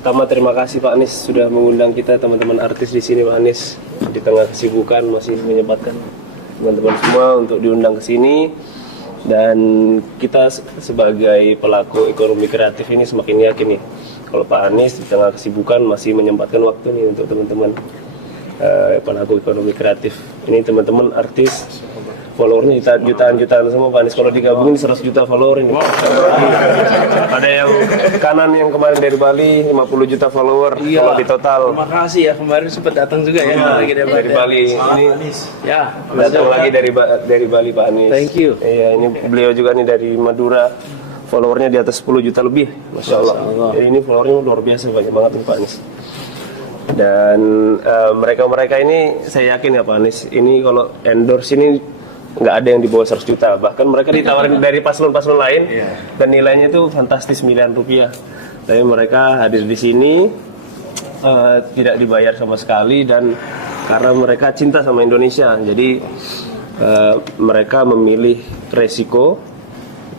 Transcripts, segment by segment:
Pertama terima kasih Pak Anies sudah mengundang kita teman-teman artis di sini Pak Anies. Di tengah kesibukan masih menyempatkan teman-teman semua untuk diundang ke sini. Dan kita sebagai pelaku ekonomi kreatif ini semakin yakin nih kalau Pak Anies di tengah kesibukan masih menyempatkan waktu nih untuk teman-teman pelaku ekonomi kreatif. Ini teman-teman artis followernya jutaan semua Pak Anies. Kalau digabungin 100 juta follower ini. Wow. Ada yang kanan yang kemarin dari Bali 50 juta follower. Iya. Kalau di total. Terima kasih ya, kemarin sempat datang juga ya. Lagi dari Bali. Ini ya, datang lagi dari Bali Pak Anies. Thank you. Iya, ini beliau juga nih dari Madura. Followernya di atas 10 juta lebih. Masya Allah. Jadi ini followernya luar biasa, banyak banget nih Pak Anies. Dan mereka-mereka ini saya yakin ya Pak Anies, ini kalau endorse ini nggak ada yang di bawah 100 juta, bahkan mereka ditawarin dari paslon-paslon lain dan nilainya itu fantastis miliaran rupiah. Tapi mereka hadir di sini tidak dibayar sama sekali dan karena mereka cinta sama Indonesia, jadi mereka memilih resiko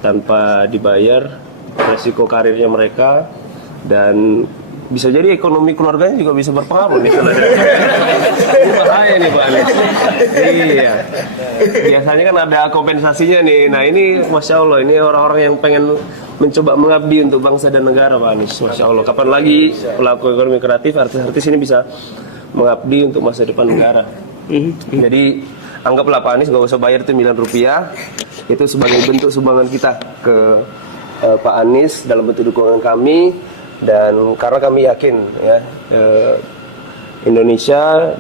tanpa dibayar, resiko karirnya mereka, dan bisa jadi ekonomi keluarganya juga bisa berpengaruh nih. Ini bahaya nih Pak Anies. Iya. Biasanya kan ada kompensasinya nih. Nah ini Masya Allah, ini orang-orang yang pengen mencoba mengabdi untuk bangsa dan negara Pak Anies. Masya Allah. Kapan lagi pelaku ekonomi kreatif, artis-artis ini bisa mengabdi untuk masa depan negara. Jadi anggaplah Pak Anies gak usah bayar itu miliaran rupiah. Itu sebagai bentuk sumbangan kita ke Pak Anies dalam bentuk dukungan kami. Dan karena kami yakin ya Indonesia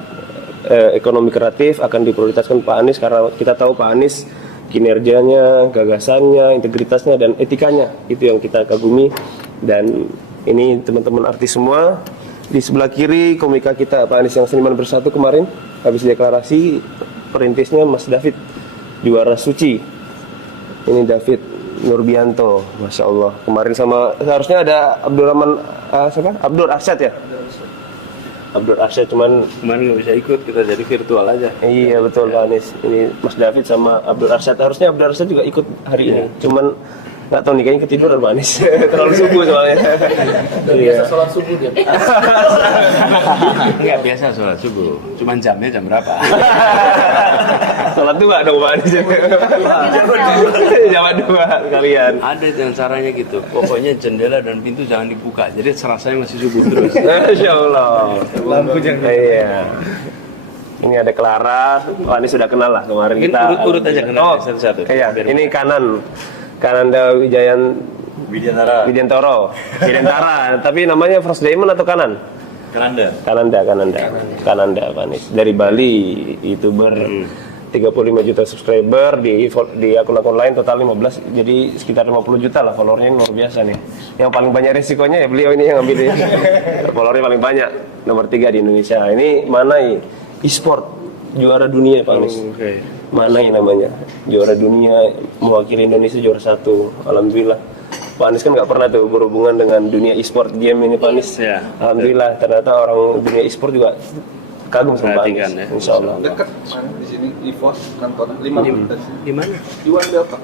ekonomi kreatif akan diprioritaskan Pak Anies, karena kita tahu Pak Anies kinerjanya, gagasannya, integritasnya dan etikanya itu yang kita kagumi. Dan ini teman-teman artis semua. Di sebelah kiri komika kita Pak Anies yang Seniman Bersatu kemarin habis deklarasi, perintisnya Mas David Juara Suci. Ini David Nurbianto, Masya Allah. Kemarin sama, seharusnya ada Abdurrahman, Abdur Arsyad ya? Abdur Arsyad, cuman kemarin nggak bisa ikut, kita jadi virtual aja. Iya betul Pak Anies. Ini Mas David sama Abdur Arsyad. Harusnya Abdur Arsyad juga ikut hari ini. Cuman nggak tahu nih, kayaknya ketiduran Pak Anies. Terlalu subuh soalnya. Biasa sholat subuh dia. Enggak biasa sholat subuh. Cuman jamnya jam berapa? Sholat dua dong Pak Anies. Jam dua kalian. Ada yang caranya gitu. Pokoknya jendela dan pintu jangan dibuka. Jadi serasanya masih subuh terus. Masya Allah. Lampu jangan. Iya. Ini ada Clara. Pak Anies sudah kenal lah kemarin kita. Urut aja kenal satu-satu. Iya. Ini Kananda Widjantoro. Tapi namanya First Diamond atau Kanan? Kananda Pak Anies. Dari Bali, YouTuber 35 juta subscriber di akun-akun lain total 15, jadi sekitar 50 juta lah followernya. Ini luar biasa nih. Yang paling banyak resikonya ya beliau ini yang ngambil followernya paling banyak, nomor 3 di Indonesia. Ini Manai e-sport juara dunia Pak Anies. Manai namanya, juara dunia, mewakili Indonesia juara 1. Alhamdulillah. Pak Anies kan nggak pernah tuh berhubungan dengan dunia e-sport game ini Pak Anies. Ya. Alhamdulillah, ternyata orang dunia e-sport juga kagum sama Pak Anies. Ya. Insya Allah. Dekat mana di sini EVOS kantor 5 menit. Di mana? Di One Delta.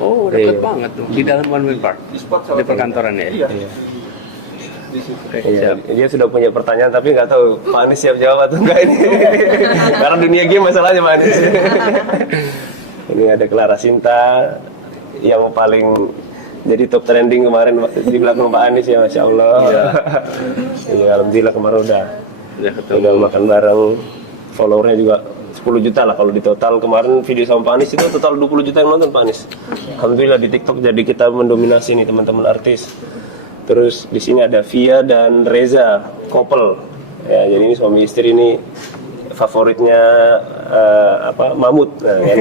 Oh, dekat banget tuh. Di dalam One Way Park. Di perkantoran ya. Iya. Di situ. Iya, dia sudah punya pertanyaan tapi nggak tahu Pak Anies siap jawab atau enggak ini. Karena dunia game masalahnya Pak Anies. Ini ada Clara Sinta yang paling jadi top trending kemarin di belakang Pak Anies ya, Masya Allah. Iya, alhamdulillah kemarin udah makan bareng. Followernya juga 10 juta lah kalau di total. Kemarin video sama Pak Anies itu total 20 juta yang nonton Pak Anies. Alhamdulillah di TikTok, jadi kita mendominasi nih teman-teman artis. Terus di sini ada Via dan Reza, couple. Ya, jadi ini suami istri ini favoritnya Mamut. Nah, kan?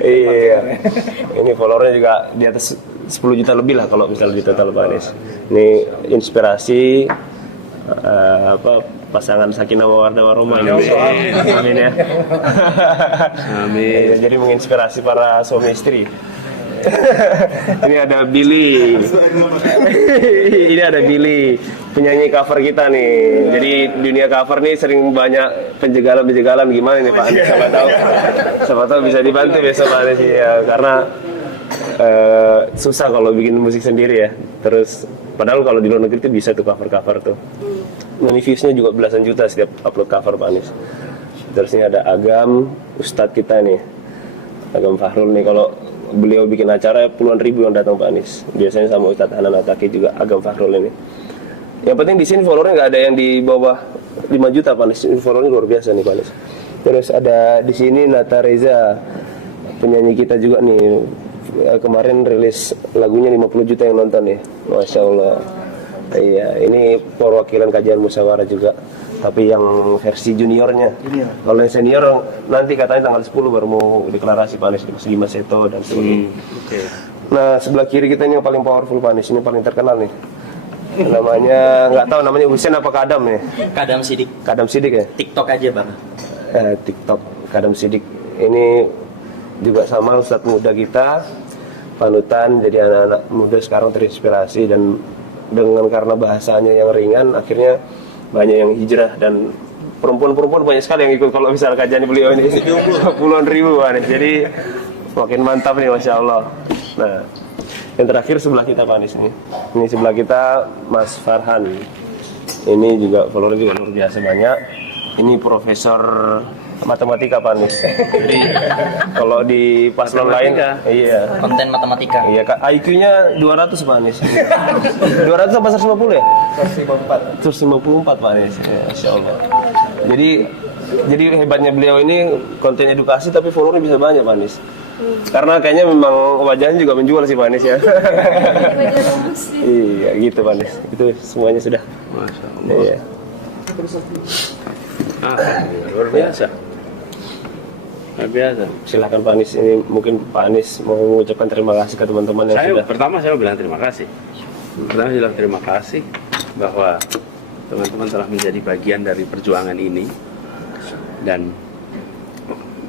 Iya. Ini followernya juga di atas 10 juta lebih lah kalau misalnya di total Pak Anies. Ini inspirasi pasangan Sakinah Mawaddah Warahmah. Amin ya. Amin. Jadi menginspirasi para suami istri. Ini ada Billy. Ini ada Billy, penyanyi cover kita nih. Jadi dunia cover nih sering banyak penjagalan gimana nih Pak Anies? Siapa tahu bisa dibantu besok Pak Anies ya, karena susah kalau bikin musik sendiri ya. Terus Padahal kalau di luar negeri itu bisa tuh cover tuh. Ini viewsnya juga belasan juta setiap upload cover Pak Anies. Terus ini ada Agam, Ustadz kita nih, Agam Fahrul nih. Kalau beliau bikin acara puluhan ribu yang datang Pak Anies. Biasanya sama Ustadz Hanan Ataki juga Agam Fahrul ini. Yang penting di sini followernya nggak ada yang di bawah 5 juta Pak Anies. Followernya luar biasa nih Pak Anies. Terus ada di sini Nata Reza, penyanyi kita juga nih. Kemarin rilis lagunya 50 juta yang nonton ya. Masya Allah. Iya, ini perwakilan kajian musyawarah juga. Tapi yang versi juniornya. Kalau yang senior nanti katanya tanggal 10 baru mau deklarasi Pak Anies di Mas Seto dan sebagainya. Nah, sebelah kiri kita ini yang paling powerful Pak Anies, ini paling terkenal nih. Namanya nggak tahu namanya Husein apa Kadam ya? Kadam Sidik. Kadam Sidik ya? TikTok aja bang. TikTok Kadam Sidik. Ini juga sama ustadz muda kita, panutan. Jadi anak-anak muda sekarang terinspirasi dan dengan karena bahasanya yang ringan, akhirnya banyak yang hijrah dan perempuan-perempuan banyak sekali yang ikut kalau misalnya kajian beliau ini puluhan ribu Pak Anies. Jadi makin mantap nih Masya Allah. Nah, yang terakhir sebelah kita Pak Anies nih. Ini sebelah kita Mas Farhan. Ini juga follower juga luar biasa banyak. Ini profesor matematika Pak Anies. Jadi kalau di paslon lain, iya. Konten matematika. Iya, IQ-nya 200 Pak Anies. 200 apa 150 ya? 154. 154 Pak Anies. Ya, Masya Allah. Jadi hebatnya beliau ini konten edukasi tapi followernya bisa banyak Pak Anies. Karena kayaknya memang wajahnya juga menjual sih Pak Anies ya. Iya gitu Pak Anies. Itu semuanya sudah. Masya Allah. Iya. Luar biasa. Luar biasa. Silakan Pak Anies, ini mungkin Pak Anies mau mengucapkan terima kasih ke teman-teman yang sudah. Pertama saya bilang terima kasih. Pertama saya bilang terima kasih bahwa teman-teman telah menjadi bagian dari perjuangan ini dan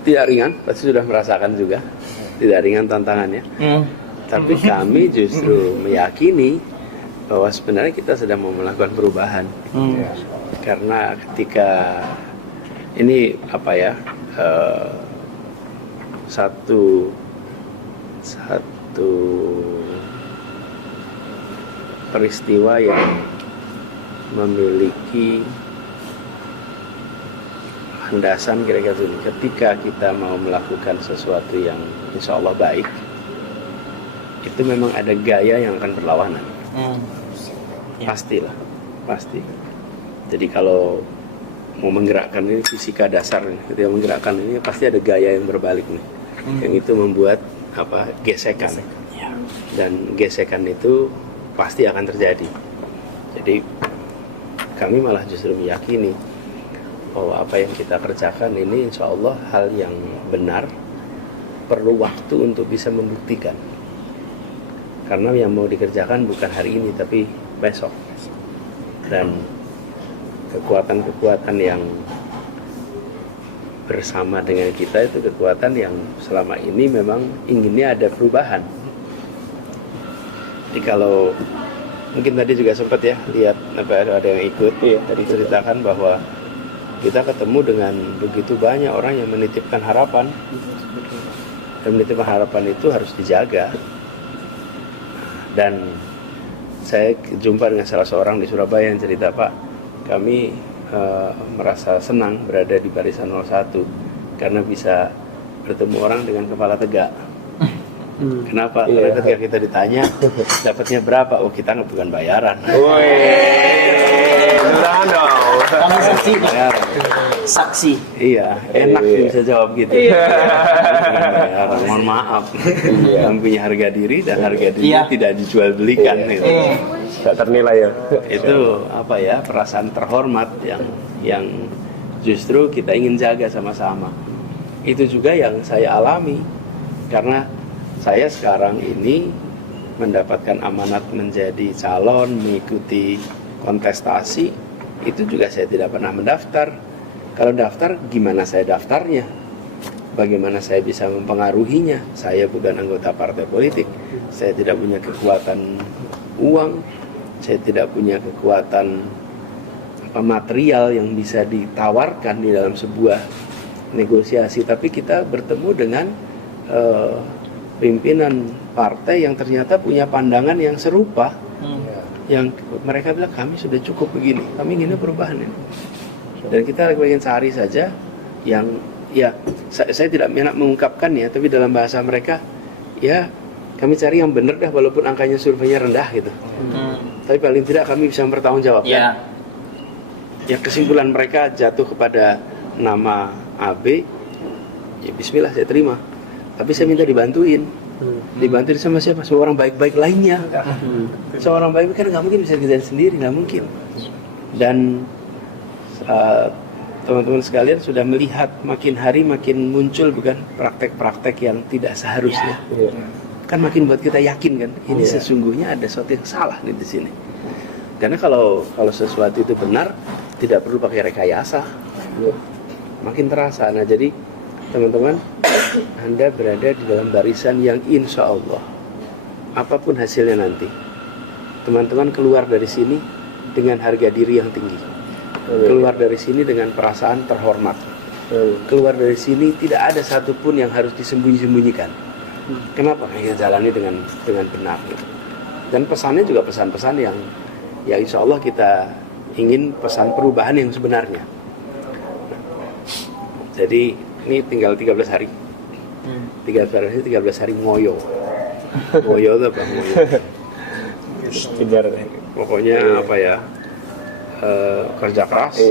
tidak ringan, pasti sudah merasakan juga tidak ringan tantangannya. Tapi kami justru meyakini bahwa sebenarnya kita sedang mau melakukan perubahan. Karena ketika ini apa ya, satu peristiwa yang memiliki landasan kira-kira ini. Ketika kita mau melakukan sesuatu yang insya Allah baik, itu memang ada gaya yang akan berlawanan. Pastilah, pasti. Jadi kalau mau menggerakkan ini fisika dasar, ketika menggerakkan ini pasti ada gaya yang berbalik nih, yang itu membuat apa gesekan. Dan gesekan itu pasti akan terjadi. Jadi kami malah justru meyakini bahwa apa yang kita kerjakan ini insya Allah hal yang benar, perlu waktu untuk bisa membuktikan. Karena yang mau dikerjakan bukan hari ini tapi besok. Dan kekuatan-kekuatan yang bersama dengan kita itu kekuatan yang selama ini memang inginnya ada perubahan. Jadi kalau mungkin tadi juga sempat ya lihat ada yang ikut tadi ceritakan bahwa kita ketemu dengan begitu banyak orang yang menitipkan harapan, dan menitipkan harapan itu harus dijaga. Dan saya jumpa dengan salah seorang di Surabaya yang cerita, Pak, kami merasa senang berada di barisan 01 karena bisa bertemu orang dengan kepala tegak. Kenapa? Karena ketika kita ditanya dapatnya berapa, oh kita bukan bayaran. Kamu saksi, bayaran. Saksi. Iya, enak bisa jawab gitu. Bayaran, mohon maaf. Kami punya harga diri dan harga diri tidak dijual belikan. Gitu. Tidak ternilai ya. Itu apa ya, perasaan terhormat yang justru kita ingin jaga sama-sama. Itu juga yang saya alami karena saya sekarang ini mendapatkan amanat menjadi calon, mengikuti kontestasi, itu juga saya tidak pernah mendaftar. Kalau daftar, gimana saya daftarnya? Bagaimana saya bisa mempengaruhinya? Saya bukan anggota partai politik, saya tidak punya kekuatan uang, saya tidak punya kekuatan material yang bisa ditawarkan di dalam sebuah negosiasi. Tapi kita bertemu dengan pimpinan partai yang ternyata punya pandangan yang serupa. yang mereka bilang kami sudah cukup begini, kami ingin perubahan ini. Dan kita ingin sehari saja yang ya saya tidak enak mengungkapkannya, tapi dalam bahasa mereka ya kami cari yang benar dah walaupun angkanya surveinya rendah gitu. Tapi paling tidak kami bisa mempertanggungjawabkan. Ya. Ya kesimpulan mereka jatuh kepada nama AB, ya bismillah saya terima. Tapi saya minta dibantuin. Dibantuin sama siapa? Sama orang baik-baik lainnya. Seorang baik kan nggak mungkin bisa kerjain sendiri, nggak mungkin. Dan teman-teman sekalian sudah melihat makin hari makin muncul bukan praktek-praktek yang tidak seharusnya. Kan makin buat kita yakin kan, ini sesungguhnya ada sesuatu yang salah nih di sini. Karena kalau sesuatu itu benar, tidak perlu pakai rekayasa. Makin terasa. Nah jadi teman-teman, Anda berada di dalam barisan yang insya Allah apapun hasilnya nanti, teman-teman keluar dari sini dengan harga diri yang tinggi, keluar dari sini dengan perasaan terhormat, keluar dari sini tidak ada satupun yang harus disembunyi-sembunyikan. Kenapa? Kita jalani dengan benar. Dan pesannya juga pesan-pesan yang ya insya Allah kita ingin pesan perubahan yang sebenarnya. Jadi ini tinggal 13 hari. 13 hari ngoyo. Ngoyo itu apa? Ngoyo. Pokoknya apa ya? Kerja keras.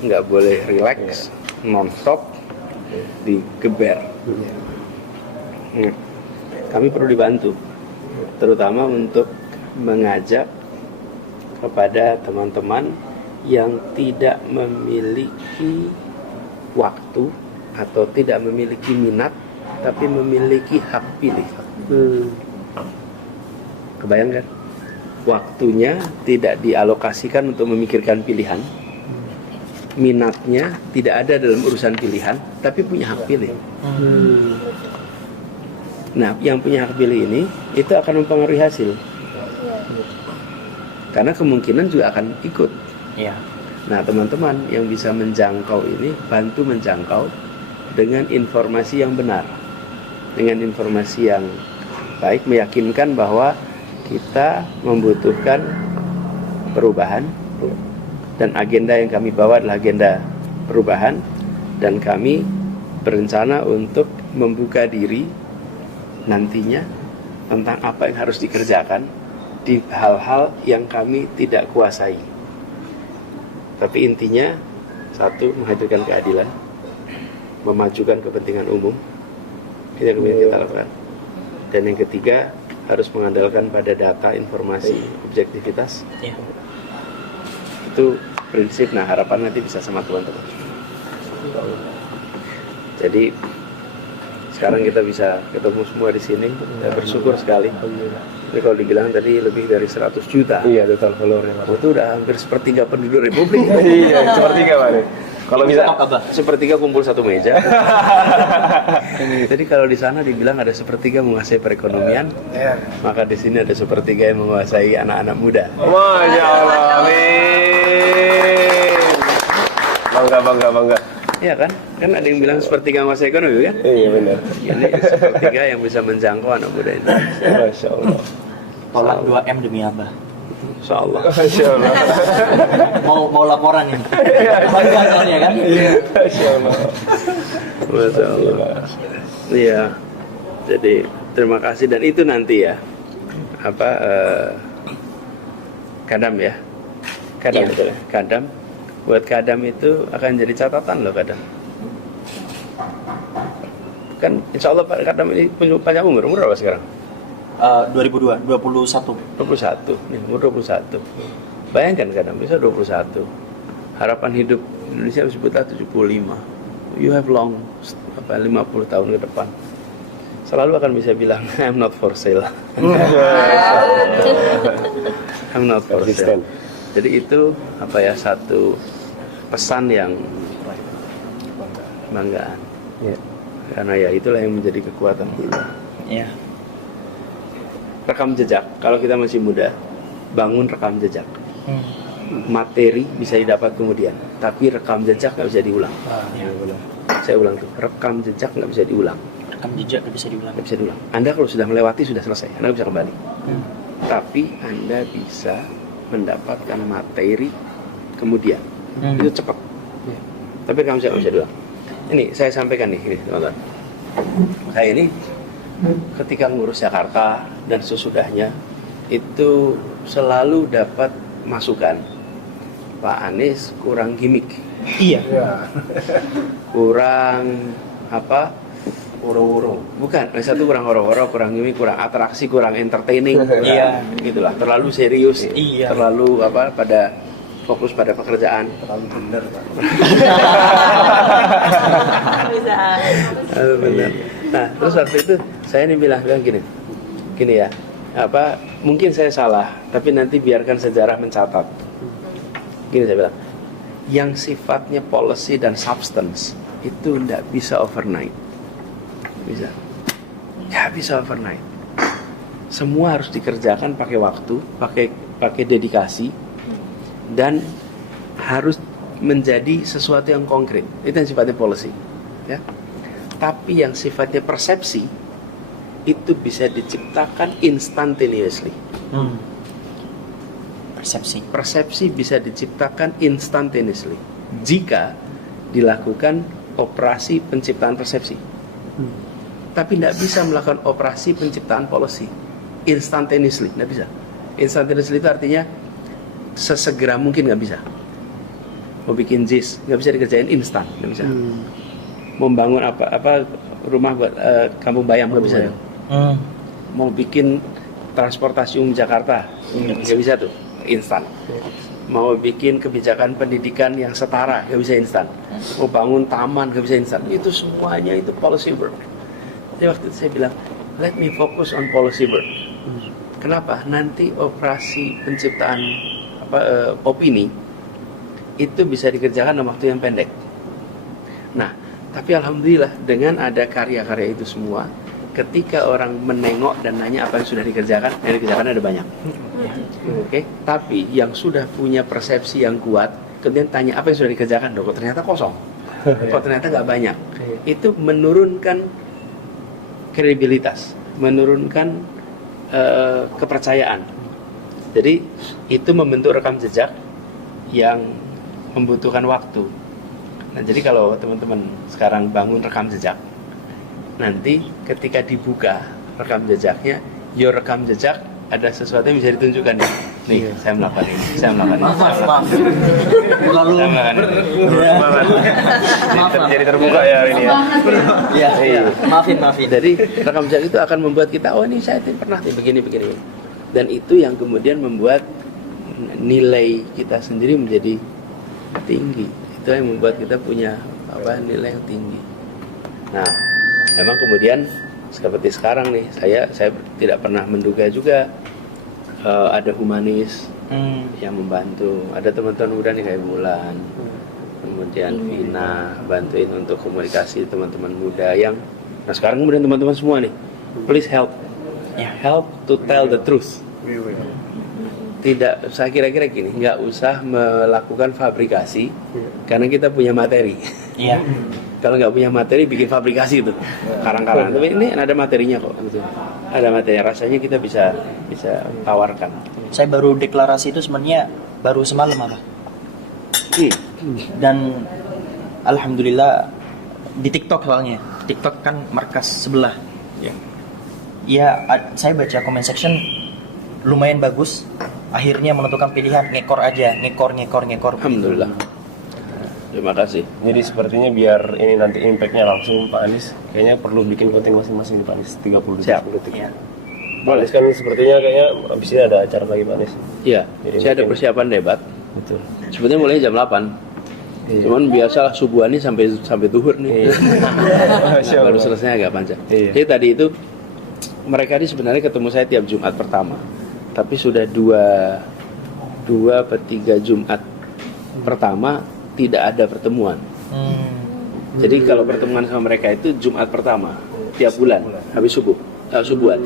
Nggak boleh relax, non-stop, digeber. Kami perlu dibantu, terutama untuk mengajak kepada teman-teman yang tidak memiliki waktu atau tidak memiliki minat tapi memiliki hak pilih. Kebayangkan? Waktunya tidak dialokasikan untuk memikirkan pilihan, minatnya tidak ada dalam urusan pilihan tapi punya hak pilih. Nah, yang punya hak pilih ini itu akan mempengaruhi hasil. Karena kemungkinan juga akan ikut. Nah, teman-teman yang bisa menjangkau ini, bantu menjangkau dengan informasi yang benar, dengan informasi yang baik, meyakinkan bahwa kita membutuhkan perubahan dan agenda yang kami bawa adalah agenda perubahan, dan kami berencana untuk membuka diri nantinya tentang apa yang harus dikerjakan di hal-hal yang kami tidak kuasai. Tapi intinya satu, menghadirkan keadilan, memajukan kepentingan umum, itu yang kita lakukan. Dan yang ketiga, harus mengandalkan pada data, informasi, objektivitas. Itu prinsip. Nah, harapan nanti bisa sama teman-teman. Jadi sekarang kita bisa ketemu semua di sini, saya bersyukur sekali. Ini kalau dibilang tadi lebih dari 100 juta. Iya, total followernya. Itu udah hampir sepertiga penduduk Republik. Iya, sepertiga Pak. Kalau bisa sepertiga kumpul satu meja. Jadi kalau di sana dibilang ada sepertiga menguasai perekonomian, maka di sini ada sepertiga yang menguasai anak-anak muda. Masya Allah, amin. Bangga. Iya kan? Kan ada yang bilang sepertiga menguasai ekonomi kan? Iya benar. Ini sepertiga yang bisa menjangkau anak muda ini. Masya Allah. Tolak 2M demi Abah. Insya Allah. Masya Allah. Mau laporan ini. Bangga soalnya kan? Masya Allah. Masya Allah. Iya. Jadi terima kasih, dan itu nanti ya kadam ya. Kadam betul ya. Kadam. Buat kadam itu akan jadi catatan loh kadam. Kan insya Allah Pak Kadam ini panjang umur berapa sekarang? 2021. 21. Nih, umur 21. Bayangkan Kadam bisa 21. Harapan hidup Indonesia disebutlah 75. You have long 50 tahun ke depan. Selalu akan bisa bilang I'm not for sale. I'm not for sale. Jadi itu satu pesan yang banggaan. Karena ya itulah yang menjadi kekuatan kita. Rekam jejak. Kalau kita masih muda, bangun rekam jejak. Materi bisa didapat kemudian, tapi rekam jejak nggak bisa diulang. Saya ulang tuh, rekam jejak nggak bisa diulang. Rekam jejak nggak bisa diulang. Anda kalau sudah melewati sudah selesai, Anda bisa kembali. tapi Anda bisa mendapatkan materi kemudian. Itu cepat. Tapi kamu nggak bisa doang. Ini saya sampaikan nih, ini teman-teman. Saya ini ketika ngurus Jakarta dan sesudahnya itu selalu dapat masukan, Pak Anies kurang gimmick. Iya. Kurang apa? Woro-woro. Bukan, satu kurang woro-woro, kurang gimmick, kurang atraksi, kurang entertaining. Iya. Gitulah, terlalu serius. Iya. Terlalu apa? Fokus pada pekerjaan. Terlalu bener, Pak. Benar. Nah, terus waktu itu saya ini bilang gini ya, mungkin saya salah, tapi nanti biarkan sejarah mencatat. Gini saya bilang, yang sifatnya policy dan substance itu tidak bisa overnight. Nggak bisa overnight. Semua harus dikerjakan pakai waktu, pakai dedikasi, dan harus menjadi sesuatu yang konkret. Itu yang sifatnya policy, ya. Tapi yang sifatnya persepsi itu bisa diciptakan instantaneously. Persepsi bisa diciptakan instantaneously jika dilakukan operasi penciptaan persepsi. Tapi tidak bisa melakukan operasi penciptaan policy instantaneously, tidak bisa. Instantaneously itu artinya sesegera mungkin, nggak bisa. Mau bikin JIS nggak bisa dikerjain instan, nggak bisa. Membangun apa rumah buat kampung bayam nggak bisa. Mau bikin transportasi umum Jakarta nggak bisa tuh instan. Mau bikin kebijakan pendidikan yang setara nggak bisa instan. Mau bangun taman nggak bisa instan. Itu semuanya itu policy work. Jadi waktu itu saya bilang, let me focus on policy work. Kenapa? Nanti operasi penciptaan opini itu bisa dikerjakan dalam waktu yang pendek. Nah, tapi alhamdulillah dengan ada karya-karya itu semua, ketika orang menengok dan nanya apa yang sudah dikerjakan, yang dikerjakan ada banyak. Oke, tapi yang sudah punya persepsi yang kuat, kemudian tanya apa yang sudah dikerjakan, kok ternyata kosong, kok ternyata nggak banyak. Itu menurunkan kredibilitas, menurunkan kepercayaan. Jadi itu membentuk rekam jejak yang membutuhkan waktu. Nah, jadi kalau teman-teman sekarang bangun rekam jejak, nanti ketika dibuka rekam jejaknya, your rekam jejak ada sesuatu yang bisa ditunjukkan nih. Nih, saya melakukan ini, saya melakukan ini. Maaf. Lalu Jadi terbuka ya hari ini ya. Iya. Maafin. Jadi rekam jejak itu akan membuat kita, oh ini saya pernah nih begini. Dan itu yang kemudian membuat nilai kita sendiri menjadi tinggi. Itu yang membuat kita punya nilai yang tinggi. Nah, memang kemudian seperti sekarang nih, saya tidak pernah menduga juga ada humanis yang membantu. Ada teman-teman muda nih kayak Bulan, kemudian Vina bantuin untuk komunikasi teman-teman muda yang. Nah sekarang kemudian teman-teman semua nih, please help to tell the truth. Tidak, saya kira-kira gini, nggak usah melakukan fabrikasi karena kita punya materi. Iya. Kalau nggak punya materi, bikin fabrikasi itu karang-karang. Tapi ini ada materinya kok, gitu. Ada materi, rasanya kita bisa tawarkan. Saya baru deklarasi itu sebenarnya baru semalam apa? Dan alhamdulillah di TikTok soalnya. TikTok kan markas sebelah. Ya, saya baca comment section lumayan bagus. Akhirnya menentukan pilihan ngekor aja, ngekor. Alhamdulillah. Terima kasih. Jadi sepertinya biar ini nanti impactnya langsung Pak Anies, kayaknya perlu bikin konten masing-masing di Pak Anies 30 detik. Iya. Pak Anies kan sepertinya kayaknya abis ini ada acara lagi Pak Anies. Iya, Jadi saya ada mungkin- persiapan debat. Betul. Sebetulnya mulai jam 8. Iya. Cuman biasalah subuhan nih sampai zuhur nih. Baru selesai agak panjang. Iya. Jadi tadi itu mereka ini sebenarnya ketemu saya tiap Jumat pertama. Tapi sudah 2-3 Jumat pertama tidak ada pertemuan. Jadi kalau pertemuan sama mereka itu Jumat pertama tiap bulan habis subuhan.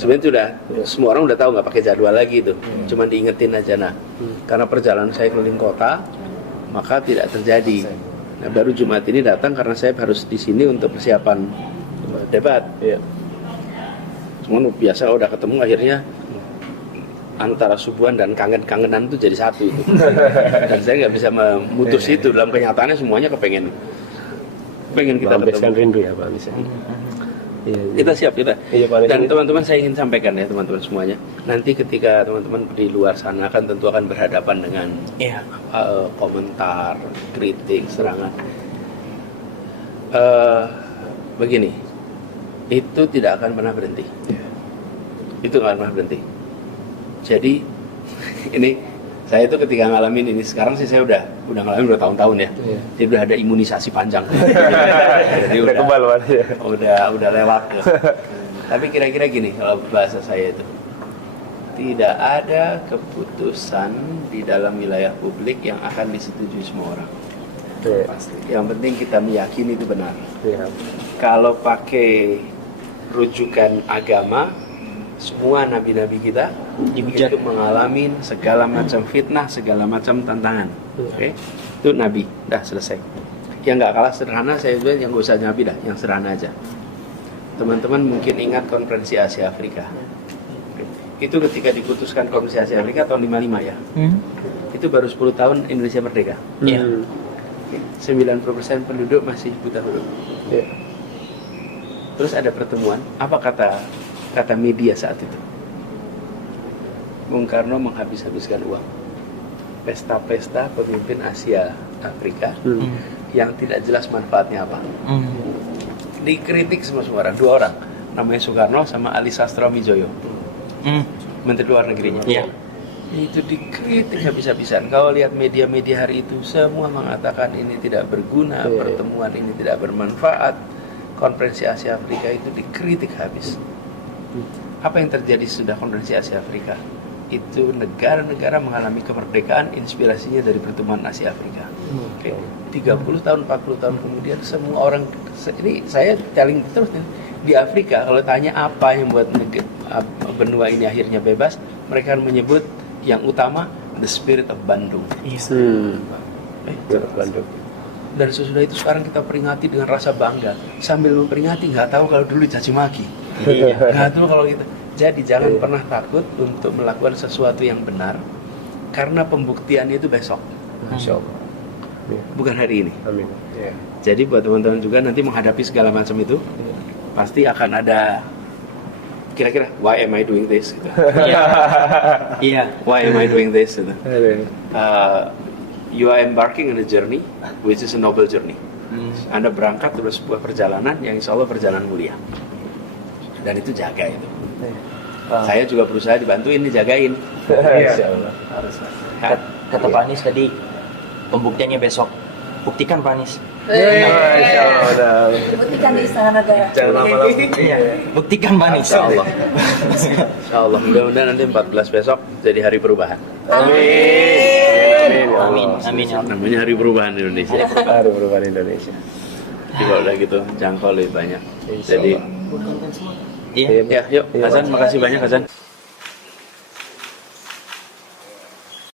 Sebenarnya sudah semua orang udah tahu, nggak pakai jadwal lagi itu, cuma diingetin aja. Nah, karena perjalanan saya keliling kota, maka tidak terjadi. Nah, baru Jumat ini datang karena saya harus di sini untuk persiapan debat. Iya. Cuman biasa udah ketemu akhirnya antara subuhan dan kangen-kangenan itu jadi satu itu. Dan saya nggak bisa memutus itu. Dalam kenyataannya semuanya pengen kita Melampiaskan ketemu. rindu ya Pak Anies. Iya, Kita siap kita. Iya, Pak Anies. Dan teman-teman saya ingin sampaikan ya teman-teman semuanya. Nanti ketika teman-teman di luar sana kan tentu akan berhadapan dengan Iya. komentar, kritik, serangan. Begini, itu tidak akan pernah berhenti. Itu nggak akan pernah berhenti. Jadi ini saya itu ketika ngalamin ini, sekarang sih saya udah ngalamin bertahun-tahun ya. Iya. Jadi udah ada imunisasi panjang. Jadi Udah kebal Pak Anies ya. udah lewat tuh. Tapi kira-kira gini kalau bahasa saya itu, tidak ada keputusan di dalam wilayah publik yang akan disetujui semua orang. Iya. Pasti. Yang penting kita meyakini itu benar. Iya. Kalau pakai rujukan agama, semua nabi-nabi kita Dihujat. itu mengalami segala macam fitnah, segala macam tantangan. Oke, itu nabi, dah selesai. Yang nggak kalah sederhana, saya bilang yang nggak usah nabi dah, yang sederhana aja. Teman-teman mungkin ingat konferensi Asia Afrika. Oke. Itu ketika diputuskan konferensi Asia Afrika tahun 55 ya. Itu baru 10 tahun Indonesia merdeka. Iya. 90% penduduk masih buta huruf. Iya. Terus ada pertemuan, apa kata media saat itu? Bung Karno menghabis-habiskan uang. Pesta-pesta pemimpin Asia Afrika yang tidak jelas manfaatnya apa. Dikritik semua orang, 2 orang, namanya Soekarno sama Ali Sastro Wijoyo, Menteri Luar Negerinya. Iya. Itu dikritik habis-habisan. Kalau lihat media-media hari itu, semua mengatakan ini tidak berguna, pertemuan ini tidak bermanfaat. Konferensi Asia Afrika itu dikritik habis. Apa yang terjadi sudah konferensi Asia Afrika? Itu negara-negara mengalami kemerdekaan, inspirasinya dari pertemuan Asia Afrika. Oke. 30 tahun, 40 tahun kemudian semua orang, ini saya telling terus nih, di Afrika kalau tanya apa yang membuat benua ini akhirnya bebas, mereka akan menyebut yang utama the spirit of Bandung. Bandung. Dan sesudah itu sekarang kita peringati dengan rasa bangga, sambil memperingati nggak tahu kalau dulu caci maki, nggak tahu kalau gitu. Jadi jangan pernah takut untuk melakukan sesuatu yang benar, karena pembuktiannya itu besok, Masya Allah. bukan hari ini. Amin. Iya. Jadi buat teman-teman juga nanti menghadapi segala macam itu, pasti akan ada kira-kira why am I doing this? Gitu. Iya. Why am I doing this? Gitu. Aduh. You are embarking on a journey, which is a noble journey. Anda berangkat dari sebuah perjalanan yang insya Allah perjalanan mulia. Dan itu jaga itu. Saya juga berusaha dibantuin, dijagain. Insya Allah. Kata Pak Anies tadi, pembuktiannya besok. Buktikan Pak Anies. Masya Allah. Buktikan di Istana Negara. Jangan lama-lama. Iya. Buktikan Pak Anies. Insya Allah. Insya Allah. Mudah-mudahan nanti 14 besok jadi hari perubahan. Amin. Amin. Amin. Namanya hari perubahan Indonesia. Baru perubahan Indonesia. Jadi kalau udah gitu jangkau lebih banyak. Insya Jadi Allah. Iya. ya yuk Hasan, makasih banyak Hasan.